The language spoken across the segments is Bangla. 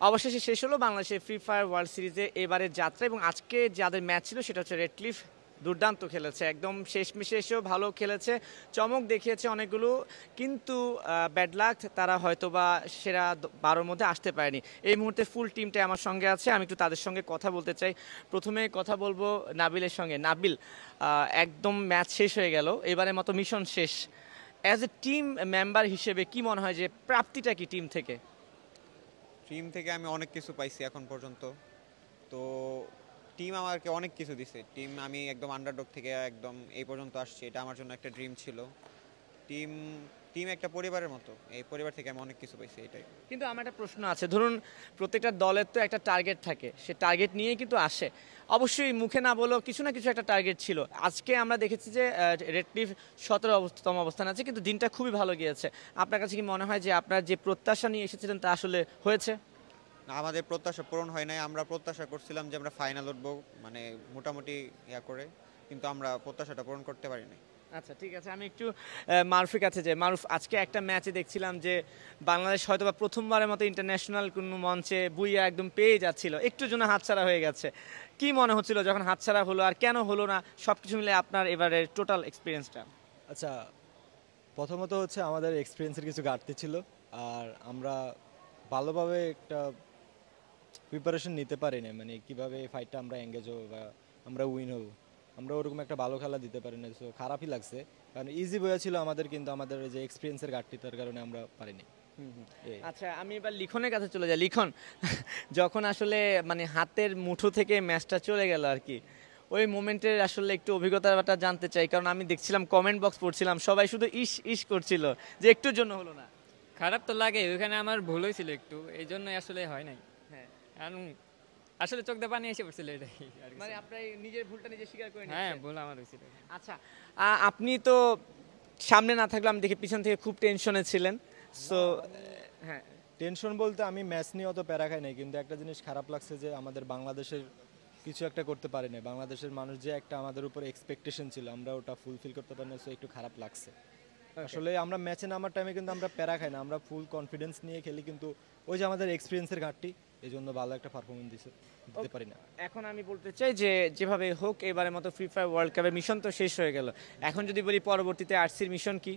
অবশেষে শেষ হলো বাংলাদেশের ফ্রি ফায়ার ওয়ার্ল্ড সিরিজে এবারের যাত্রা এবং আজকে যাদের ম্যাচ ছিল সেটা হচ্ছে রেড ক্লিফ। দুর্দান্ত খেলেছে, একদম শেষমেশে এসেও ভালো খেলেছে, চমক দেখিয়েছে অনেকগুলো, কিন্তু ব্যাড লাক, তারা হয়তোবা সেরা 12-র মধ্যে আসতে পারেনি। এই মুহূর্তে ফুল টিমটা আমার সঙ্গে আছে, আমি একটু তাদের সঙ্গে কথা বলতে চাই। প্রথমে কথা বলবো নাবিলের সঙ্গে। নাবিল, একদম ম্যাচ শেষ হয়ে গেল, এবারের মতো মিশন শেষ। অ্যাজ এ টিম মেম্বার হিসেবে কি মনে হয় যে প্রাপ্তিটা কি টিম থেকে? টিম থেকে আমি অনেক কিছু পাইছি এখন পর্যন্ত। তো টিম আমাকে অনেক কিছু দিছে। টিম আমি একদম আন্ডারডগ থেকে একদম এই পর্যন্ত আসছি, এটা আমার জন্য একটা ড্রিম ছিল। টিম টিম একটা পরিবারের মতো, এই পরিবার থেকে আমি অনেক কিছু পাইছি, এটাই। কিন্তু আমার একটা প্রশ্ন আছে, ধরুন প্রত্যেকটা দলের তো একটা টার্গেট থাকে, সে টার্গেট নিয়েই কিন্তু আসে। অবশ্যই মুখে না বলেও কিছু না কিছু একটা টার্গেট ছিল। আজকে আমরা দেখেছি যে রেড ক্লিফ 17তম অবস্থান আছে, কিন্তু দিনটা খুবই ভালো গিয়েছে। আপনার কাছে কি মনে হয় যে আপনার যে প্রত্যাশা নিয়ে এসেছিলেন তা আসলে হয়েছে? না, আমাদের প্রত্যাশা পূরণ হয় নাই। আমরা প্রত্যাশা করছিলাম যে আমরা ফাইনাল উঠবো, মানে মোটামুটি ইয়া করে, কিন্তু আমরা প্রত্যাশাটা পূরণ করতে পারি নাই। আচ্ছা, ঠিক আছে, আমি একটু মারুফের কাছে যাই। মারুফ, আজকে একটা ম্যাচে দেখছিলাম যে বাংলাদেশ হয়তোবা প্রথমবারের মতো ইন্টারন্যাশনাল কোনো মঞ্চে বুইয়া একদম পেয়ে যাচ্ছিল, একটু জন্য হাতছাড়া হয়ে গেছে। কি মনে হচ্ছিল যখন হাতছাড়া হলো, আর কেন হলো না, সবকিছু মিলে আপনার এবারের টোটাল এক্সপিরিয়েন্সটা? আচ্ছা, প্রথমত হচ্ছে আমাদের এক্সপিরিয়েন্সের কিছু ঘাটতি ছিল। আর আমরা ভালোভাবে একটা প্রিপারেশন নিতে পারি না, মানে কিভাবে এই ফাইটটা আমরা এঙ্গেজ হবো বা আমরা উইন হব, আমরা ওরকম একটা ভালো খেলা দিতে পারি না। সো খারাপই লাগছে, কারণ ইজি বয়া ছিল আমাদের, কিন্তু আমাদের ওই যে এক্সপিরিয়েন্সের ঘাটতি, তার কারণে আমরা পারিনি। এই আচ্ছা, আমি এবার লিখনের কাছে চলে যাই। লিখন, যখন আসলে মানে হাতের মুঠো থেকে ম্যাচটা চলে গেল আর কি, ওই মোমেন্টের আসলে একটু অভিজ্ঞতাটা জানতে চাই, কারণ আমি দেখছিলাম কমেন্ট বক্স পড়ছিলাম, সবাই শুধু ইস ইস করছিল যে একটুর জন্য হলো না। খারাপ তো লাগে, ওইখানে আমার ভুল হয়েছিল একটু, এই জন্যই আসলে হয় নাই। হ্যাঁ, কারণ আসলে চোখ দিয়ে পানি এসে পড়ছিল এটাই আর কিছু মানে না। আপনার নিজের ভুলটা নিজে স্বীকার করে হ্যাঁ, নিচ্ছেন। ভুল আমার হয়েছিল। আচ্ছা, আপনি তো সামনে না থাকলে আমি দেখি পিছন থেকে খুব টেনশনে ছিলেন। সো হ্যাঁ, টেনশন বলতে আমি ম্যাচ নিয়ে অত প্যারা খাই নাই, কিন্তু একটা জিনিস খারাপ লাগছে যে আমাদের বাংলাদেশের কিছু একটা করতে পারি না। বাংলাদেশের মানুষ যে একটা আমাদের উপরে এক্সপেকটেশন ছিল, আমরা ওটা ফুলফিল করতে পারি না, সো একটু খারাপ লাগছে। আসলে আমরা ম্যাচে নামার টাইমে কিন্তু আমরা প্যারা খাই না, আমরা ফুল কনফিডেন্স নিয়ে খেলি, কিন্তু ওই যে আমাদের এক্সপিরিয়েন্সের ঘাটতি, এই জন্য ভালো একটা পারফরমেন্স দিতে পারি না। এখন আমি বলতে চাই যে যেভাবে হোক এবারের মতো ফ্রি ফায়ার ওয়ার্ল্ড কাপের মিশন তো শেষ হয়ে গেল। এখন যদি বলি পরবর্তীতে আরসির মিশন কি?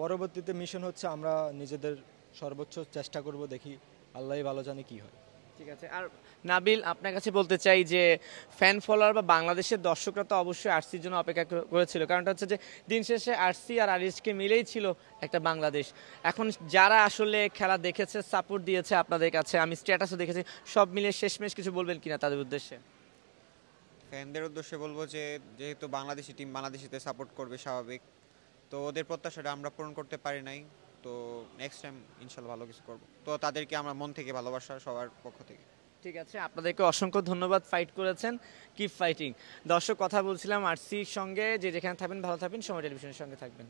পরবর্তীতে মিশন হচ্ছে আমরা নিজেদের সর্বোচ্চ চেষ্টা করব, দেখি, আল্লাহই ভালো জানে কি হয়। ঠিক আছে। আর নাবিল, আপনার কাছে বলতে চাই যে ফ্যান ফলোয়ার বা বাংলাদেশের দর্শকরা তো অবশ্যই আরসির জন্য অপেক্ষা করেছিল, কারণটা হচ্ছে যে দিন শেষে আরসি আর আরিসকে মিলেই ছিল একটা বাংলাদেশ। এখন যারা আসলে খেলা দেখেছে, সাপোর্ট দিয়েছে আপনাদের কাছে, আমি স্ট্যাটাসও দেখেছি, সব মিলে শেষমেশ কিছু বলবেন কিনা তাদের উদ্দেশ্যে? ফ্যানদের উদ্দেশ্যে বলবো যে যেহেতু বাংলাদেশি টিম বাংলাদেশিতে সাপোর্ট করবে স্বাভাবিক, তো ওদের প্রত্যাশাটা আমরা পূরণ করতে পারি নাই। তো নেক্সট টাইম ইনশাল্লাহ ভালো কিছু করবো। তো তাদেরকে আমরা মন থেকে ভালোবাসা, সবার পক্ষ থেকে। ঠিক আছে, আপনাদেরকে অসংখ্য ধন্যবাদ, ফাইট করেছেন, কিপ ফাইটিং। দর্শক, কথা বলছিলাম আরসির সঙ্গে, যে যেখানে থাকবেন ভালো থাকবেন, সময় টেলিভিশনের সঙ্গে থাকবেন।